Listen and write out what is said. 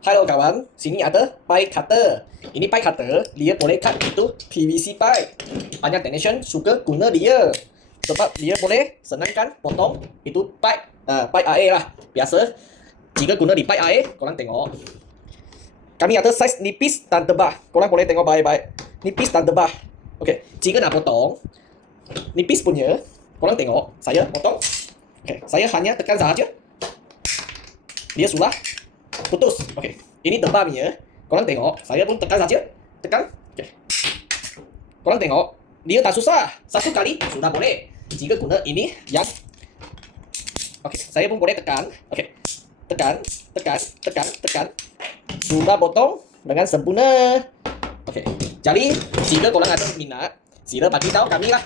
Halo kawan, sini ada pipe cutter. Ini pipe cutter, dia boleh cut itu PVC pipe. Banyak technician suka guna dia. Sebab dia boleh senangkan potong itu pipe air lah. Biasa, jika guna di pipe air, korang tengok. Kami ada size nipis dan tebal. Korang boleh tengok baik-baik. Nipis dan tebal. Okey, jika nak potong, nipis punya, korang tengok, saya potong. Okey, saya hanya tekan sahaja. Dia sudah putus. Okey, ini tebal punya. Korang tengok, saya pun tekan saja. Tekan. Okey. Korang tengok, dia tak susah. Satu kali sudah boleh. Jika guna ini yang okey, saya pun boleh tekan. Okey. Tekan, tekan, tekan, tekan. Sudah potong dengan sempurna. Okey. Jadi, jika korang ada minat, sila bagi tahu kami lah.